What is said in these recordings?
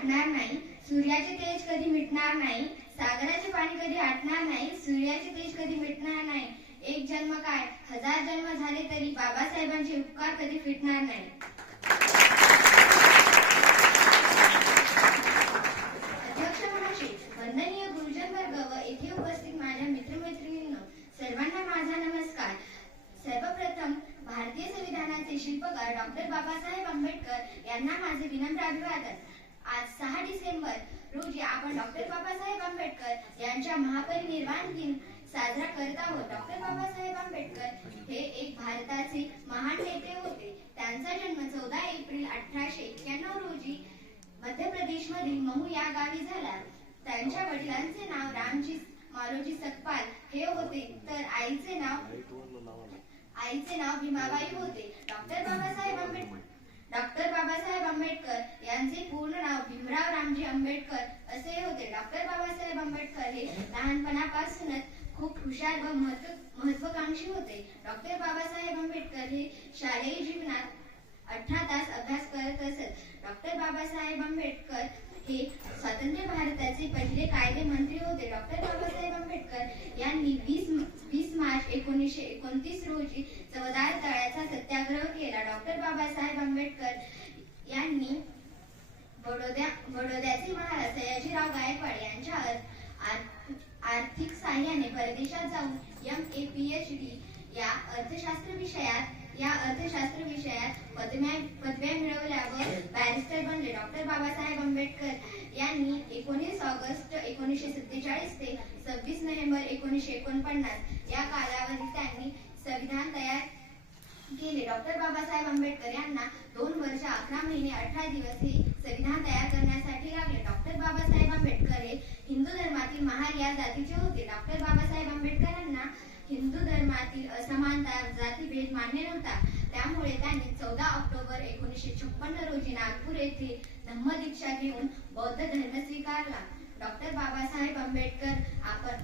आटणार नाही सूर्याचे तेज कधी मिटणार नाही सागराचे पाणी कधी आटणार नाही सूर्याचे तेज कधी मिटणार नाही. एक जन्म काय? हजार जन्म झाले तरी बाबासाहेबांचे उपकार कधी फिटणार नाही. अध्यक्ष महाशय वंदनीय गुरुजन वर्ग व येथे उपस्थित माझ्या मित्रमैत्रिणींनो सर्वांना माझा नमस्कार. सर्वप्रथम भारतीय संविधानाचे शिल्पकार डॉक्टर बाबासाहेब आंबेडकर यांना माझे विनम्र अभिवादन आज सहा डिसेंबर रोजी आपण डॉक्टर बाबासाहेब आंबेडकर यांच्या महापरिनिर्वाण दिन साजरा करत आहोत. डॉक्टर बाबासाहेब आंबेडकर हे एक भारताचे महान नेते होते. त्यांचा जन्म चौदा एप्रिल अठराशे एक्क्याण्णव रोजी मध्य प्रदेश मधील महू या गावी झाला. त्यांच्या वडिलांचे नाव रामजी मालोजी सकपाल हे होते. तर आईचे नाव आईचे नाव भीमाबाई होते. डॉक्टर बाबासाहेब आंबेडकर डॉक्टर बाबासाहेब आंबेडकर यांचे पूर्ण नाव भीमराव रामजी आंबेडकर असे होते डॉक्टर बाबासाहेब आंबेडकर हे लहानपणापासूनच खूप हुशार व महत्त्व महत्वाकांक्षी होते. डॉक्टर बाबासाहेब आंबेडकर हे शालेय जीवनात अठरा तास अभ्यास करत असत. डॉक्टर बाबासाहेब आंबेडकर हे स्वातंत्र्य भारताचे पहिले कायदे मंत्री होते. डॉक्टर बाबासाहेब आंबेडकर यांनी वीस वीस मार्च एकोणीसशे एकोणतीस रोजी चवदार तळ्याचा सत्याग्रह केला. डॉक्टर बाबासाहेब आंबेडकर यांनी बडोद्या बडोद्याचे महाराज सयाजीराव गायकवाड यांच्या आर्थिक सहाय्याने परदेशात जाऊन M A P H D या अर्थशास्त्र विषयात या अर्थशास्त्र विषयात पदव्या पदव्या मिळवल्या व बॅरिस्टर बनले. डॉक्टर बाबासाहेब आंबेडकर यांनी एकोणीस ऑगस्ट एकोणीसशे सत्तेचाळीस ते सव्वीस नोव्हेंबर एकोणीसशे एकोणपन्नास या कालावधीत त्यांनी संविधान तयार केले. डॉक्टर बाबासाहेब आंबेडकर यांना दोन वर्ष अकरा महिने अठरा दिवस हे संविधान तयार करण्यासाठी लागले डॉक्टर बाबासाहेब आंबेडकर हे हिंदू धर्मातील महार या जातीचे होते. डॉक्टर बाबासाहेब आंबेडकरांना हिंदू धर्मातील असमानता जातीभेद मान्य नव्हता. त्यामुळे त्यांनी चौदा ऑक्टोबर एकोणीसशे छप्पन्न रोजी नागपूर येथे धम्मदीक्षा घेऊन बौद्ध धर्म स्वीकारला. डॉक्टर बाबासाहेब आंबेडकर आपण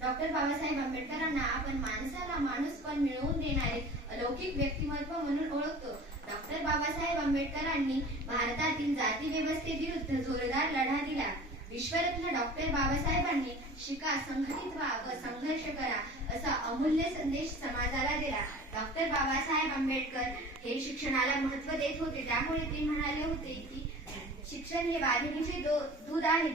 डॉक्टर बाबासाहेब आंबेडकरांना आपण माणसाला माणूस पण मिळवून देणारे अलौकिक व्यक्तिमत्व म्हणून ओळखतो. डॉक्टर बाबासाहेब आंबेडकरांनी भारतातील जाती व्यवस्थेविरुद्ध जोरदार लढा दिला. विश्वरत्न डॉक्टर बाबासाहेबांनी शिका संघटित व्हा व संघर्ष करा असा अमूल्य संदेश समाजाला दिला. डॉक्टर बाबासाहेब आंबेडकर हे शिक्षणाला महत्त्व देत होते. त्यामुळे ते म्हणाले होते की शिक्षण हे वाघिणीचे दूध आहे.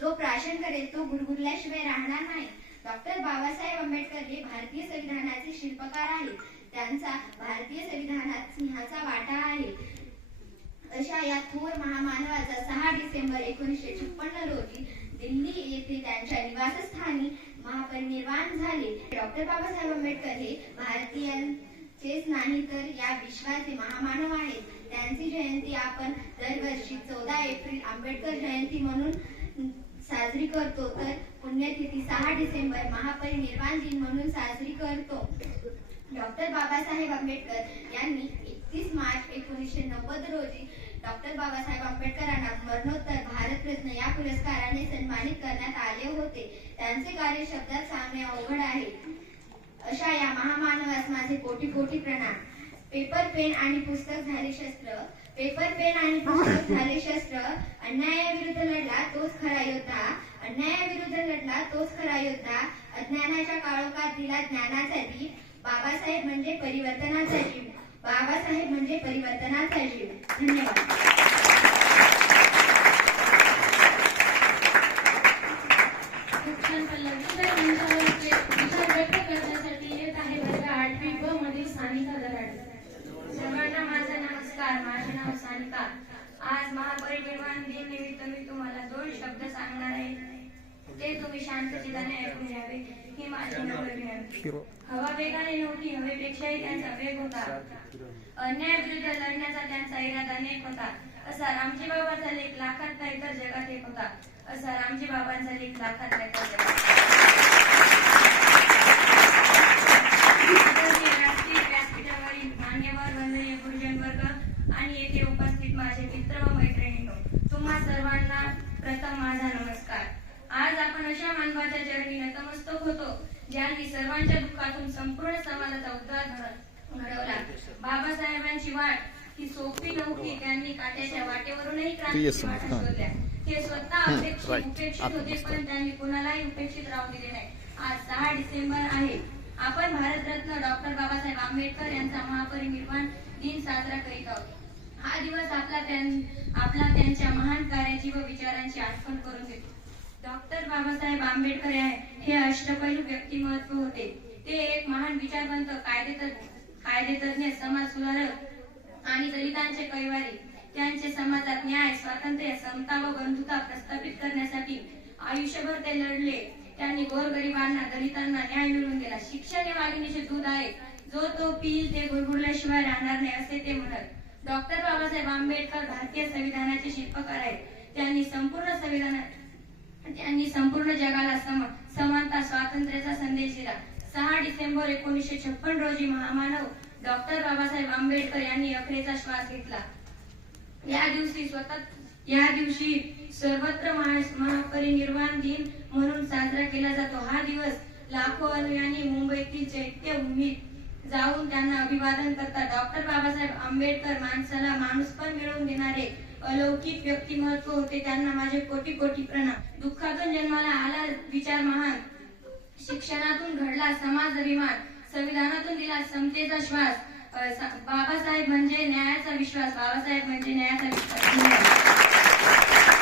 जो प्राशन करेल तो गुरगुरल्याशिवाय राहणार नाही. डॉक्टर बाबासाहेब आंबेडकर हे भारतीय संविधानाचे शिल्पकार आहेत. त्यांचा भारतीय संविधानात सिंहाचा वाटा आहे. अशा या थोर महामानवाचा सहा डिसेंबर एकोणीसशे छप्पन्न रोजी दिल्ली येथे त्यांच्या निवासस्थानी महापरिनिर्वाण झाले. डॉक्टर बाबासाहेब आंबेडकर हे भारतीयांचेच नाही तर या विश्वाचे महामानव आहेत. त्यांची जयंती आपण दरवर्षी चौदा एप्रिल आंबेडकर जयंती म्हणून साजरी करतो. तर पुण्यतिथी सहा डिसेंबर महापरिनिर्वाण दिन म्हणून साजरी करतो. डॉक्टर बाबासाहेब आंबेडकर यांनी एकतीस मार्च एकोणीसशे नव्वद रोजी डॉक्टर बाबासाहेब आंबेडकरांना मरणोत्तर भारतरत्न या पुरस्काराने सन्मानित करण्यात आले होते. त्यांचे कार्य शब्दात सांगणे अवघड आहे. अशा या महामानवास माझे कोटी कोटी प्रणाम. पेपर पेन आणि पुस्तक झाले शस्त्र. पेपर पेन आणि पुस्तक झाले शस्त्र. अन्यायाविरुद्ध लढला तोच खरा योद्धा. अन्यायाविरुद्ध लढला तोच खरा योद्धा. अज्ञानाच्या काळोखात दिला ज्ञानाचा दीप. बाबासाहेब म्हणजे परिवर्तनाचा जीव. बाबासाहेब म्हणजे परिवर्तनाचा जीव. धन्यवाद खूप छान पल्लवी तर तुमच्यावरचे विचार व्यक्त करण्यासाठी येत आहे वर्ग आठवी ब मधील सानिका दराडे सर्वांना माझा नमस्कार माझे नाव सानिका आज महापरिनिर्वाण दिन निमित्त मी तुम्हाला दोन शब्द सांगणार आहे ते तुम्ही शांतचिताने ऐकून घ्यावे ही माझी नम्र विनंती हवा वेगाने नव्हती हवेपेक्षाही त्यांचा वेग होता. अन्यायाविरुद्ध लढण्याचा त्यांचा इरादा नेक होता. असा रामजी बाबांचा लेख लाखात नाही तर जगात एक होता. असा रामजी बाबांचा लेख लाखात नाही तर राष्ट्रीय व्यासपीठावरील मान्यवर वंदनीय गुरुजन वर्ग आणि येथे उपस्थित माझे मित्र व मैत्रिणींनो तुम्हा सर्वांना प्रथम माझा नमस्कार. आज आपण अशा मानवाच्या चरणी नतमस्तक होतो ज्यांनी सर्वांच्या दुःखातून संपूर्ण समाजाचा उद्धार घड- घडवला. बाबासाहेबांची वाट ही सोपी नव्हती. त्यांनी काट्याच्या वाटेवरूनही क्रांतीची वाटा. शोधल्या. ते स्वतः अपेक्षित. उपेक्षित होते. पण त्यांनी कुणालाही उपेक्षित राहू दिले नाही. आज सहा डिसेंबर आहे. आपण भारतरत्न डॉक्टर बाबासाहेब आंबेडकर यांचा महापरिनिर्वाण दिन साजरा करीत आहोत. हा दिवस आपला त्यां- आपला त्यांच्या महान कार्याची व विचारांची आठवण करून देतो. डॉक्टर बाबासाहेब आंबेडकर हे- अष्टपैलू व्यक्तिमत्व होते. ते एक महान विचारवंत कायदेतज्ञ समाज सुधारक आणि दलितांचे कैवारी. त्यांचे समाजात न्याय स्वातंत्र्य समता व बंधुता प्रस्थापित करण्यासाठी आयुष्यभर ते लढले. त्यांनी गोरगरिबांना दलितांना न्याय मिळवून दिला. शिक्षण हे वाघिणीचे दूध आहे जो तो पिईल ते गुरगुरल्याशिवाय राहणार नाही असे ते म्हणत. डॉक्टर बाबासाहेब आंबेडकर भारतीय संविधानाचे शिल्पकार आहेत. त्यांनी संपूर्ण संविधानात त्यांनी संपूर्ण जगाला सम समानता स्वातंत्र्याचा संदेश दिला. सहा डिसेंबर एकोणीसशे छप्पन रोजी महामानव डॉक्टर बाबासाहेब आंबेडकर यांनी अखेरचा श्वास घेतला. या दिवशी स्वतः या दिवशी सर्वत्र महा- महापरिनिर्वाण दिन म्हणून साजरा केला जातो. हा दिवस लाखो अनुयायी मुंबईतील चैत्यभूमीत जाऊन त्यांना अभिवादन करतात. डॉक्टर बाबासाहेब आंबेडकर माणसाला माणूस पण मिळवून देणारे अलौकिक व्यक्तिमत्व होते. त्यांना माझे कोटी कोटी प्रणाम. दुःखातून जन्माला आला विचार महान. शिक्षणातून घडला समाज अभिमान. संविधानातून दिला समतेचा श्वास. बाबासाहेब म्हणजे न्यायाचा विश्वास. बाबासाहेब म्हणजे न्यायाचा विश्वास.